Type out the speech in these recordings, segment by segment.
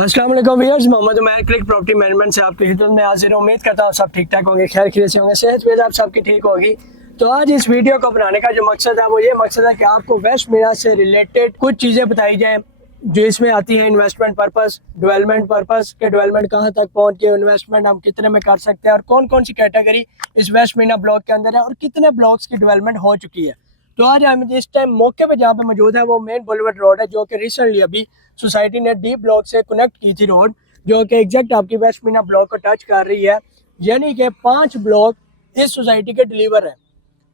अस्सलाम वालेकुम viewers, Mohammad Umair click property management से आपकी खिदमत में हाजिर हूं। उम्मीद करता हूं सब ठीक ठाक होंगे, खैर खैरियत से होंगे, सेहत भी आप सबकी ठीक होगी। तो आज इस वीडियो को बनाने का जो मकसद है वो ये मकसद है कि आपको वेस्ट मीना से रिलेटेड कुछ चीज़ें बताई जाएँ जो इसमें आती हैं। इन्वेस्टमेंट पर्पस, डेवलपमेंट पर्पस के डेवलपमेंट कहाँ तक पहुँच गए, इन्वेस्टमेंट हम कितने में कर सकते हैं और कौन कौन सी कैटेगरी इस वेस्ट मीना ब्लॉक के अंदर है और कितने ब्लॉक्स की डेवलपमेंट हो चुकी है। तो आज हम जिस टाइम मौके पे जहाँ पे मौजूद है वो मेन बुलेवार्ड रोड है, जो कि रिसेंटली अभी सोसाइटी ने डी ब्लॉक से कनेक्ट की थी रोड, जो कि एग्जैक्ट आपकी वेस्ट मीना ब्लॉक को टच कर रही है। यानी कि 5 ब्लॉक इस सोसाइटी के डिलीवर है।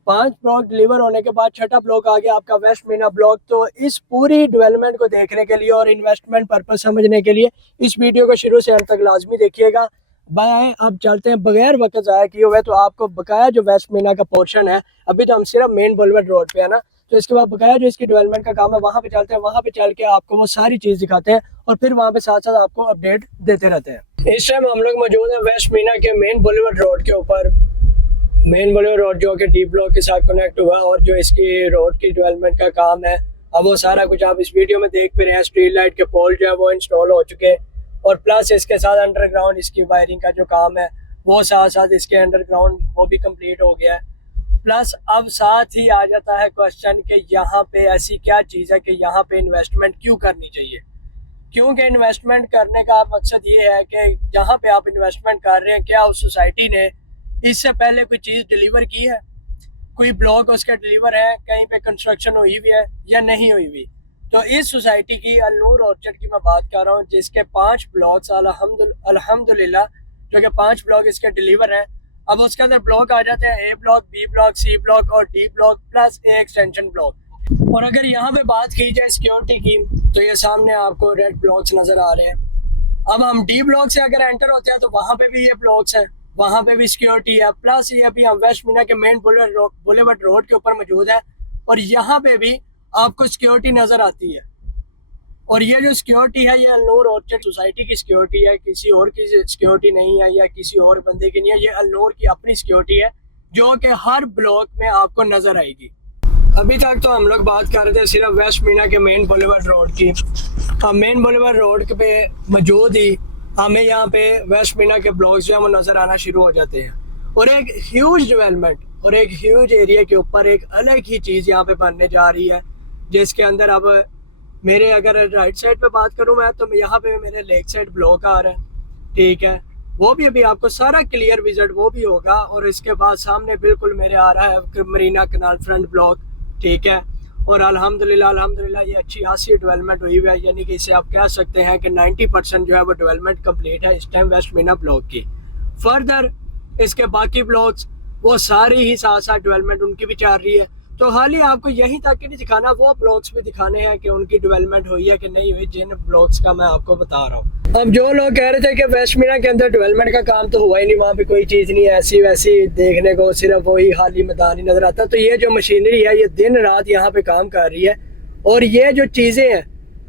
5 ब्लॉक डिलीवर होने के बाद छठा ब्लॉक आ गया आपका वेस्ट मीना ब्लॉक। तो इस पूरी डेवलपमेंट को देखने के लिए और इन्वेस्टमेंट पर्पस समझने के लिए इस वीडियो को शुरू से अंत तक लाजमी देखिएगा। बाय अब चलते हैं बगैर वक्त ज़ाया किए हुए, तो आपको बकाया जो वेस्ट मीना का पोर्शन है, अभी तो हम सिर्फ मेन बुलेवार्ड रोड पे है ना, तो इसके बाद बकाया जो इसकी डेवलपमेंट का काम है वहाँ पे चलते हैं। वहाँ पे चल के आपको वो सारी चीज़ दिखाते हैं और फिर वहाँ पे साथ साथ आपको अपडेट देते रहते हैं। इस टाइम हम लोग मौजूद हैं वेस्ट मीना के मेन बुलेवार्ड रोड के ऊपर। मेन बुलेवार्ड रोड जो कि डी ब्लॉक के साथ कनेक्ट हुआ और जो इसकी रोड की डेवलपमेंट का काम है, अब वो सारा कुछ आप इस वीडियो में देख भी रहे हैं। स्ट्रीट लाइट के पोल जो है वो इंस्टॉल हो चुके हैं और प्लस इसके साथ अंडरग्राउंड इसकी वायरिंग का जो काम है वो साथ साथ इसके अंडरग्राउंड वो भी कंप्लीट हो गया है। प्लस अब साथ ही आ जाता है क्वेश्चन कि यहाँ पे ऐसी क्या चीज़ है कि यहाँ पे इन्वेस्टमेंट क्यों करनी चाहिए। क्योंकि इन्वेस्टमेंट करने का मकसद ये है कि जहाँ पे आप इन्वेस्टमेंट कर रहे हैं, क्या उस सोसाइटी ने इससे पहले कोई चीज़ डिलीवर की है, कोई ब्लॉक उसका डिलीवर है, कहीं पे कंस्ट्रक्शन हुई हुई है या नहीं हुई हुई। तो इस सोसाइटी की अल-नूर ऑर्चर्ड की मैं बात कर रहा हूँ, जिसके 5 ब्लॉक्स अल्हम्दुलिल्लाह जो कि 5 ब्लॉक इसके डिलीवर हैं। अब उसके अंदर ब्लॉक आ जाते हैं, A block, B block, C block और D block plus a extension block. और अगर यहाँ पे बात की जाए सिक्योरिटी की, तो ये सामने आपको रेड ब्लॉक्स नज़र आ रहे हैं। अब हम डी ब्लॉक से अगर एंटर होते हैं तो वहाँ पे भी ये ब्लॉक्स हैं, वहाँ पे भी सिक्योरिटी है। प्लस ये अभी हम वेस्ट मीना के मेन बुलेवार्ड रोड के ऊपर मौजूद है और यहाँ पे भी आपको सिक्योरिटी नज़र आती है। और ये जो सिक्योरिटी है ये अल-नूर ऑर्चर्ड सोसाइटी की सिक्योरिटी है, किसी और की सिक्योरिटी नहीं है या किसी और बंदे की नहीं है। ये अल-नूर की अपनी सिक्योरिटी है जो कि हर ब्लॉक में आपको नज़र आएगी। अभी तक तो हम लोग बात कर रहे थे सिर्फ वेस्ट मीना के मेन बुलेवार्ड रोड की। अब मेन बुलेवार्ड रोड पे मौजूद ही हमें यहाँ पे वेस्ट मीना के ब्लॉक्स जो है वो नज़र आना शुरू हो जाते हैं और एक ह्यूज डेवलपमेंट और एक ह्यूज एरिया के ऊपर एक अलग ही चीज़ यहाँ पे बनने जा रही है, जिसके अंदर अब मेरे अगर राइट साइड पे बात करूँ मैं, तो यहाँ पे मेरे लेक साइड ब्लॉक आ रहा है, ठीक है, वो भी अभी आपको सारा क्लियर विजिट वो भी होगा। और इसके बाद सामने बिल्कुल मेरे आ रहा है मरीना कनाल फ्रंट ब्लॉक, ठीक है। और अल्हम्दुलिल्लाह ये अच्छी खासी डेवलपमेंट हुई हुई है, यानी कि इसे आप कह सकते हैं कि 90% जो है वो डेवलपमेंट कंप्लीट है इस टाइम वेस्ट मीना ब्लॉक की। फर्दर इसके बाकी ब्लॉक्स वो सारी ही साथ साथ डेवलपमेंट उनकी भी चल रही है। तो हाल ही आपको यहीं तक नहीं दिखाना, वो ब्लॉक्स भी दिखाने हैं कि उनकी डेवलपमेंट हुई है कि नहीं हुई, जिन ब्लॉक्स का मैं आपको बता रहा हूँ। अब जो लोग कह रहे थे कि वेस्ट मीना के अंदर डेवलपमेंट का काम तो हुआ ही नहीं, वहाँ पे कोई चीज़ नहीं है ऐसी वैसी देखने को, सिर्फ वही खाली मैदान ही नज़र आता। तो ये जो मशीनरी है ये दिन रात यहाँ पे काम कर रही है। और ये जो चीज़ें हैं,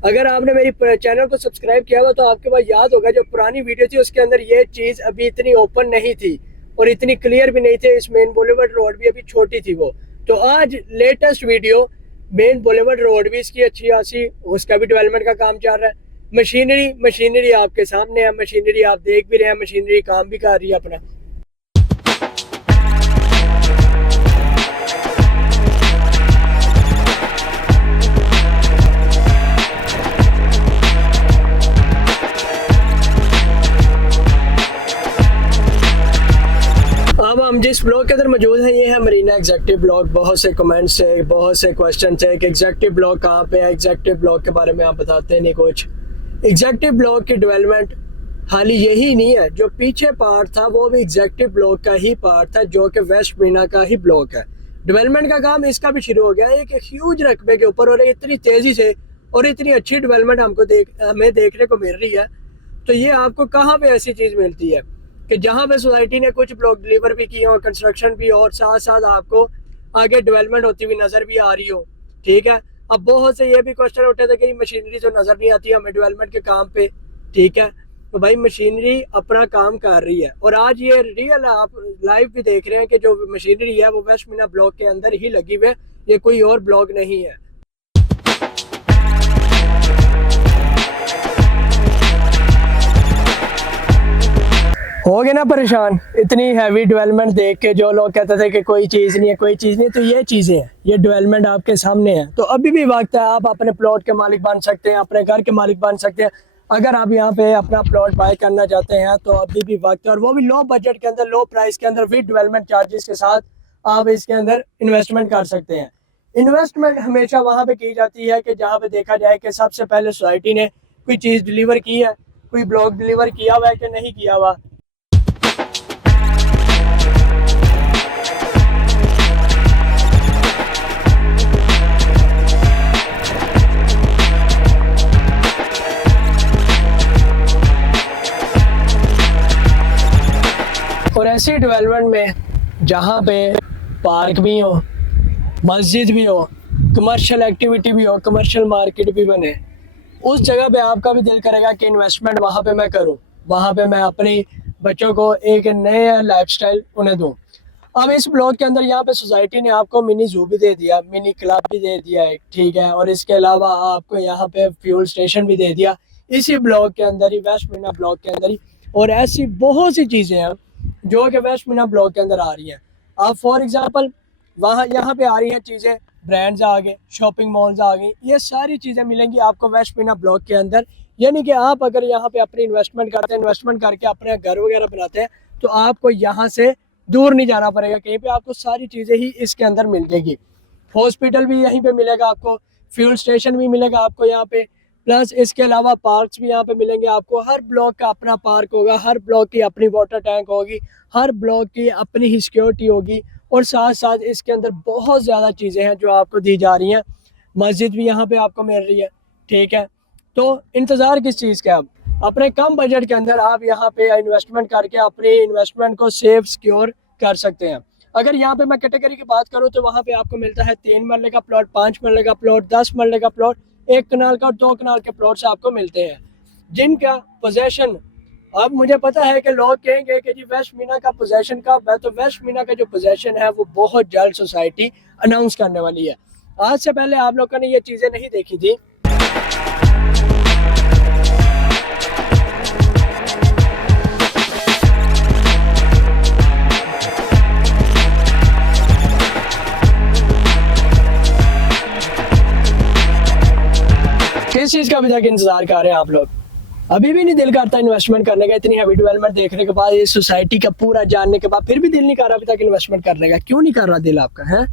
अगर आपने मेरी चैनल को सब्सक्राइब किया हुआ तो आपके पास याद होगा जो पुरानी वीडियो थी उसके अंदर ये चीज़ अभी इतनी ओपन नहीं थी और इतनी क्लियर भी नहीं थी। इस मेन बुलेवार्ड रोड भी अभी छोटी थी वो। तो आज latest video main boulevard road भी इसकी अच्छी खासी, उसका भी डेवलपमेंट का काम चल रहा है। मशीनरी आपके सामने है, मशीनरी आप देख भी रहे हैं, मशीनरी काम भी कर रही है अपना। अब हम जिस ब्लॉक के अंदर मौजूद हैं ये है मरीना एग्जेक्टिव ब्लॉक। बहुत से कमेंट्स थे, बहुत से क्वेश्चन थे कि एग्जेक्टिव ब्लॉक कहाँ पे है, एग्जेक्टिव ब्लॉक के बारे में आप बताते नहीं कुछ। एग्जेक्टिव ब्लॉक की डेवलपमेंट हाल यही नहीं है, जो पीछे पार्ट था वो भी एग्जेक्टिव ब्लॉक का ही पार्ट था, जो कि वेस्ट मीना का ही ब्लॉक है। डेवलपमेंट का काम इसका भी शुरू हो गया है एक ह्यूज रकबे के ऊपर और इतनी तेज़ी से और इतनी अच्छी डेवलपमेंट हमें देखने को मिल रही है। तो ये आपको कहाँ पर ऐसी चीज़ मिलती है कि जहाँ पे सोसाइटी ने कुछ ब्लॉक डिलीवर भी किए हो, कंस्ट्रक्शन भी और साथ साथ आपको आगे डेवलपमेंट होती हुई नज़र भी आ रही हो, ठीक है। अब बहुत से ये भी क्वेश्चन उठे थे कि मशीनरी तो नज़र नहीं आती हमें डेवलपमेंट के काम पे, ठीक है। तो भाई मशीनरी अपना काम कर रही है और आज ये रियल आप लाइव भी देख रहे हैं कि जो मशीनरी है वो वेस्ट मीना ब्लॉक के अंदर ही लगी हुई है, ये कोई और ब्लॉक नहीं है। हो गए ना परेशान इतनी हैवी डेवलपमेंट देख के। जो लोग कहते थे कि कोई चीज़ नहीं है, कोई चीज़ नहीं, तो ये चीज़ें हैं, ये डेवलपमेंट आपके सामने है। तो अभी भी वक्त है, आप अपने प्लॉट के मालिक बन सकते हैं, अपने घर के मालिक बन सकते हैं। अगर आप यहाँ पे अपना प्लॉट बाय करना चाहते हैं तो अभी भी वक्त है, और वो भी लो बजट के अंदर, लो प्राइस के अंदर, विद डेवलपमेंट चार्जेस के साथ आप इसके अंदर इन्वेस्टमेंट कर सकते हैं। इन्वेस्टमेंट हमेशा वहाँ पे की जाती है कि जहाँ पे देखा जाए कि सबसे पहले सोसाइटी ने कोई चीज़ डिलीवर की है, कोई ब्लॉक डिलीवर किया हुआ है कि नहीं किया हुआ। और ऐसी डेवलपमेंट में जहाँ पे पार्क भी हो, मस्जिद भी हो, कमर्शियल एक्टिविटी भी हो, कमर्शियल मार्केट भी बने, उस जगह पे आपका भी दिल करेगा कि इन्वेस्टमेंट वहाँ पे मैं करूँ, वहाँ पे मैं अपने बच्चों को एक नया लाइफस्टाइल उन्हें दूँ। अब इस ब्लॉक के अंदर यहाँ पे सोसाइटी ने आपको मिनी जू भी दे दिया, मिनी क्लब भी दे दिया है, ठीक है, और इसके अलावा आपको यहाँ पे फ्यूल स्टेशन भी दे दिया इसी ब्लॉक के अंदर ही, वेस्ट मीना ब्लॉक के अंदर ही। और ऐसी बहुत सी चीज़ें हैं जो कि वेस्ट मीना ब्लॉक के अंदर आ रही हैं। आप फॉर एग्जांपल वहाँ यहाँ पे आ रही हैं चीज़ें, ब्रांड्स आ गए, शॉपिंग मॉल्स आ गई, ये सारी चीज़ें मिलेंगी आपको वेस्ट मीना ब्लॉक के अंदर। यानी कि आप अगर यहाँ पे अपनी इन्वेस्टमेंट करते हैं, इन्वेस्टमेंट करके अपने घर वगैरह बनाते हैं, तो आपको यहाँ से दूर नहीं जाना पड़ेगा कहीं पे, आपको सारी चीज़ें ही इसके अंदर मिल जाएगी। हॉस्पिटल भी यहीं पे मिलेगा आपको, फ्यूल स्टेशन भी मिलेगा आपको यहाँ पे, प्लस इसके अलावा पार्क्स भी यहाँ पे मिलेंगे आपको। हर ब्लॉक का अपना पार्क होगा, हर ब्लॉक की अपनी वाटर टैंक होगी, हर ब्लॉक की अपनी ही सिक्योरिटी होगी, और साथ साथ इसके अंदर बहुत ज़्यादा चीज़ें हैं जो आपको दी जा रही हैं। मस्जिद भी यहाँ पे आपको मिल रही है, ठीक है। तो इंतज़ार किस चीज़ का? अब अपने कम बजट के अंदर आप यहाँ पे इन्वेस्टमेंट करके अपनी इन्वेस्टमेंट को सेफ सिक्योर कर सकते हैं। अगर यहाँ पे मैं कैटेगरी की बात करूँ तो वहाँ पे आपको मिलता है 3 मरले का प्लॉट, 5 मरले का प्लॉट, 10 मरले का प्लॉट, 1 कनाल का और 2 कनाल के प्लॉट्स आपको मिलते हैं, जिनका पोजेशन, अब मुझे पता है कि लोग कहेंगे कि जी वेस्ट मीना का पोजेशन कब है, तो वेस्ट मीना का जो पोजेशन है वो बहुत जल्द सोसाइटी अनाउंस करने वाली है। आज से पहले आप लोगों ने ये चीज़ें नहीं देखी थी। किस चीज़ का अभी तक इंतजार कर रहे हैं आप लोग? अभी भी नहीं दिल करता इन्वेस्टमेंट करने का? इतनी हैवी डेवलपमेंट देखने के बाद, इस सोसाइटी का पूरा जानने के बाद, फिर भी दिल नहीं कर रहा अभी तक इन्वेस्टमेंट करने का? क्यों नहीं कर रहा दिल आपका है?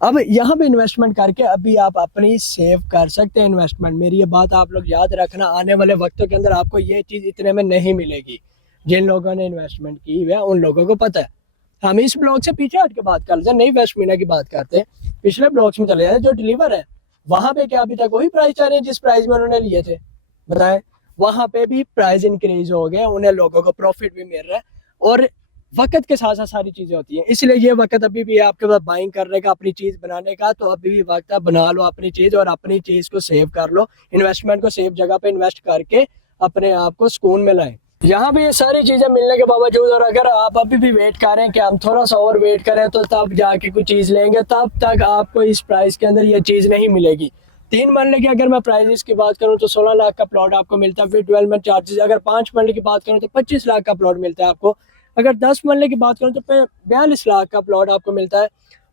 अब यहाँ पे इन्वेस्टमेंट करके अभी आप अपनी सेव कर सकते हैं इन्वेस्टमेंट। मेरी ये बात आप लोग याद रखना, आने वाले वक्तों के अंदर आपको ये चीज़ इतने में नहीं मिलेगी। जिन लोगों ने इन्वेस्टमेंट की है उन लोगों को पता है। हम इस ब्लॉक से पीछे हट के बात कर लेते हैं, नई वेस्ट मीना की बात करते हैं, पिछले ब्लॉक्स में चले जाते, जो डिलीवर है वहाँ पे क्या अभी तक वही प्राइस चाह रहे हैं जिस प्राइस में उन्होंने लिए थे? बताएं। वहाँ पे भी प्राइस इंक्रीज हो गया, उन्हें लोगों को प्रॉफिट भी मिल रहा है, और वक्त के साथ साथ सारी चीज़ें होती हैं। इसलिए ये वक्त अभी भी आपके पास बाइंग करने का, अपनी चीज़ बनाने का, तो अभी भी वक्त है, बना लो अपनी चीज़ और अपनी चीज़ को सेव कर लो। इन्वेस्टमेंट को सेफ जगह पे इन्वेस्ट करके अपने आप को सुकून में लाएं। यहाँ पे ये सारी चीज़ें मिलने के बावजूद, और अगर आप अभी भी वेट कर रहे हैं कि हम थोड़ा सा और वेट करें तो तब जाके कोई चीज़ लेंगे, तब तक आपको इस प्राइस के अंदर ये चीज़ नहीं मिलेगी। 3 मरले की अगर मैं प्राइजेस की बात करूं तो 16 लाख का प्लॉट आपको मिलता है विद डेवलपमेंट चार्जेस। अगर 5 मरले की बात करूं तो 25 लाख का प्लॉट मिलता है आपको। अगर 10 मरले की बात करूं तो 42 लाख का प्लॉट आपको मिलता है।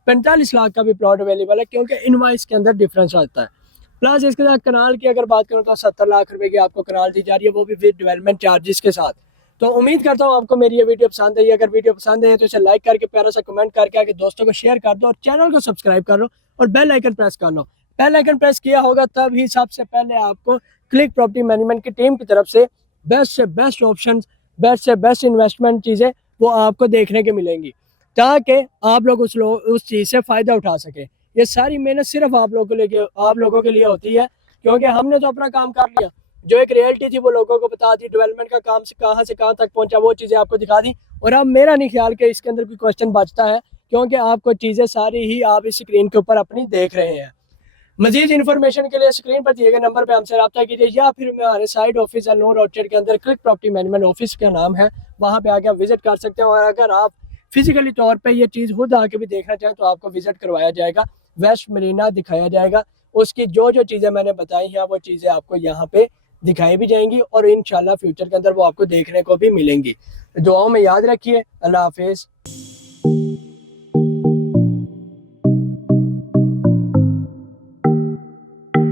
45 लाख का भी प्लॉट अवेलेबल है, क्योंकि इनवाइस के अंदर डिफरेंस आता है। प्लस इसके साथ कनाल की अगर बात करूँ तो 70 लाख रुपए की आपको कनाल दी जा रही है, वो भी विद डेवलपमेंट चार्जेस के साथ। तो उम्मीद करता हूँ आपको मेरी ये वीडियो पसंद आई। अगर वीडियो पसंद है तो इसे लाइक करके, प्यारा सा कमेंट करके आगे दोस्तों को शेयर कर दो, और चैनल को सब्सक्राइब कर लो, और बेल आइकन प्रेस कर लो। बेल आइकन प्रेस किया होगा तब ही सबसे पहले आपको क्लिक प्रॉपर्टी मैनेजमेंट की टीम की तरफ से बेस्ट ऑप्शन, बेस्ट से बेस्ट इन्वेस्टमेंट चीज़ें वो आपको देखने के मिलेंगी, ताकि आप लोग उस चीज़ से फ़ायदा उठा सके। ये सारी मेहनत सिर्फ आप लोगों के लिए होती है, क्योंकि हमने तो अपना काम कर लिया, जो एक रियलिटी थी वो लोगों को बता दी, डेवलपमेंट का काम से कहाँ तक पहुंचा वो चीज़ें आपको दिखा दी। और अब मेरा नहीं ख्याल कि इसके अंदर कोई क्वेश्चन बचता है, क्योंकि आपको चीज़ें सारी ही आप इस स्क्रीन के ऊपर अपनी देख रहे हैं। मजीद इन्फॉर्मेशन के लिए स्क्रीन पर दिए गए नंबर पर हमसे रब्ता कीजिए, या फिर हमारे साइड ऑफिस है नूर ऑर्चर्ड के अंदर, क्लिक प्रॉपर्टी मैनेजमेंट ऑफिस का नाम है, वहाँ पे आके आप विजिट कर सकते हैं। और अगर आप फिजिकली तौर पे ये चीज़ खुद आके भी देखना चाहें तो आपको विजिट करवाया जाएगा, वेस्ट मरीना दिखाया जाएगा, उसकी जो चीज़ें मैंने बताई हैं वो चीज़ें आपको यहाँ पे दिखाई भी जाएंगी, और इंशाल्लाह फ्यूचर के अंदर वो आपको देखने को भी मिलेंगी। दुआओं में याद रखिए। अल्लाह हाफिज़।